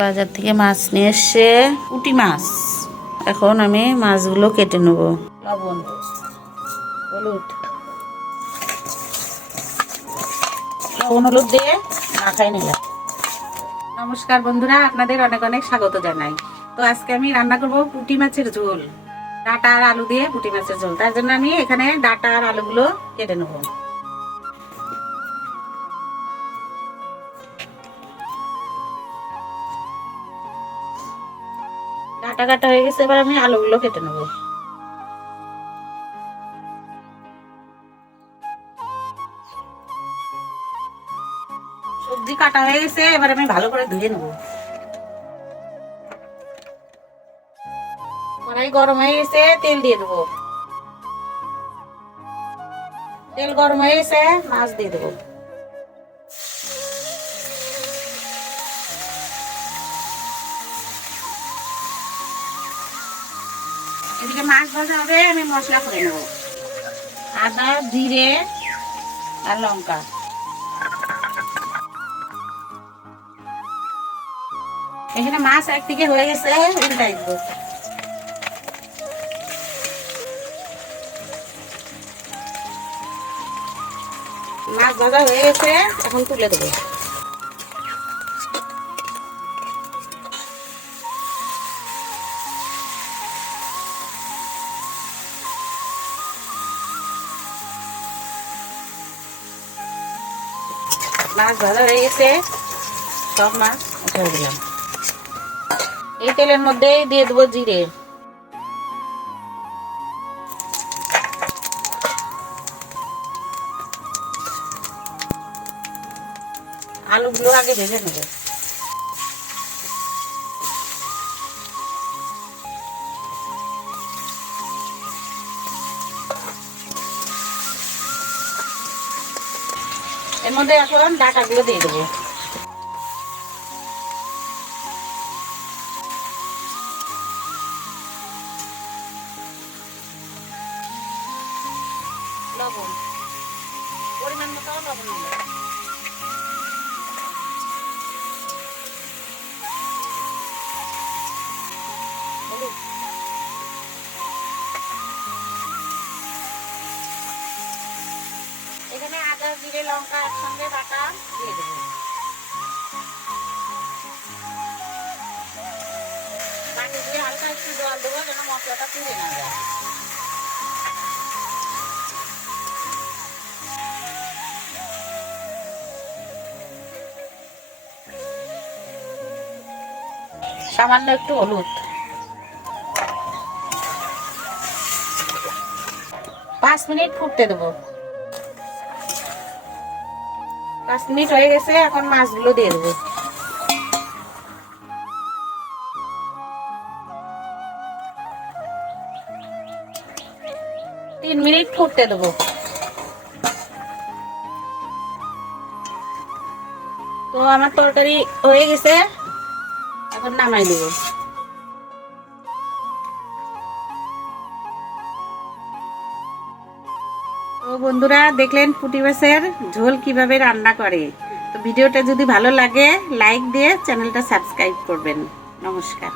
বাজার থেকে মাছ নিয়ে এসে পুঁটি মাছ। এখন আমি মাছগুলো কেটে নেব। লবণ, হলুদ। লবণ, হলুদ দিয়ে মাখাই নিলাম। নমস্কার বন্ধুরা, আপনাদের অনেক অনেক স্বাগত জানাই। তো আজকে আমি রান্না করব পুঁটি মাছের ঝোল। ডাটা আর আলু দিয়ে পুঁটি মাছের ঝোল। তার জন্য আমি এখানে ডাটা আর আলুগুলো কেটে নেব। কাটা কাটা হয়ে গেছে, এবার আমি আলুগুলো কেটে নেব। সবজি কাটা হয়ে গেছে, এবার আমি ভালো করে ধুয়ে নেব। কড়াই গরম হয়ে গেছে, তেল দিয়ে দেবো। তেল গরম হয়ে গেছে, মাছ দিয়ে দেবো। এদিকে মাছ ভাজা হবে, আমি মশলা করে নেব। আদা, জিরে আর লঙ্কা। এখানে মাছ একদিকে হয়ে গেছে মাছ ভাজা হয়ে গেছে, এখন তুলে দেবো। মাছ ভাজা হয়ে গেছে। সব মাছ উঠে দিলাম। এই তেলের মধ্যে দিয়ে দেবো জিরে। আলুগুলো আগে ভেজে নেব। এর মধ্যে এখন ডাটাগুলো দিয়ে দেবো। লবণ। পরিমাণ মতো লবণ জিরে লঙ্কা একসঙ্গে বাটা। দিয়ে দেবো। বাটি দিয়ে হালকা একটু জল দেবো যেন মশলাটা পুড়ে না যায়। সামান্য একটু হলুদ। পাঁচ মিনিট ফুটতে দেবো। পাঁচ মিনিট হয়ে গেছে, এখন মাছগুলো দিয়ে দেবো। তিন মিনিট ফুটতে দেবো। তো আমার তরকারি হয়ে গেছে, এখন নামাই দেবো। তো বন্ধুরা, দেখলেন পুঁটি মাছের ঝোল কীভাবে রান্না করে? তো ভিডিওটা যদি ভালো লাগে লাইক দিয়ে চ্যানেলটা সাবস্ক্রাইব করবেন। নমস্কার।